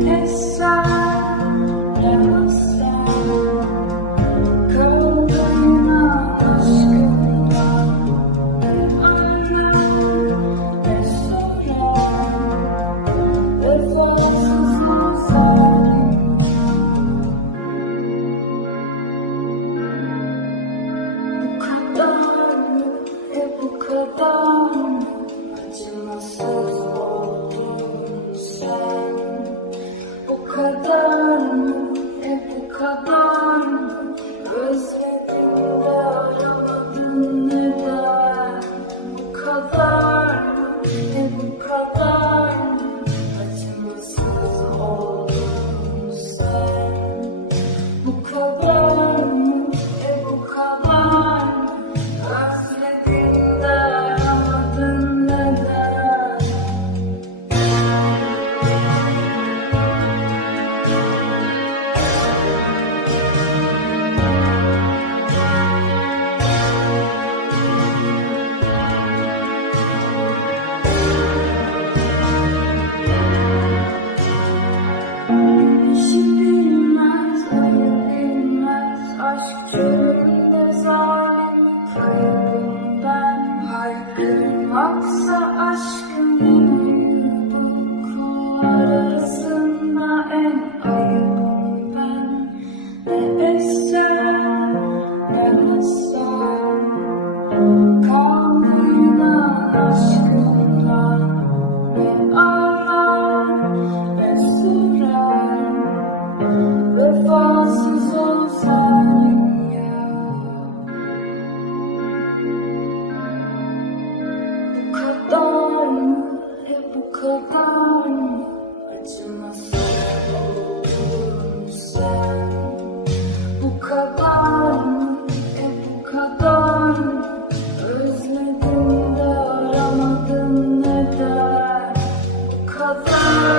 Yes. Bu kadar, e bu kadar. Özledim de aramadım neden Bu kadar.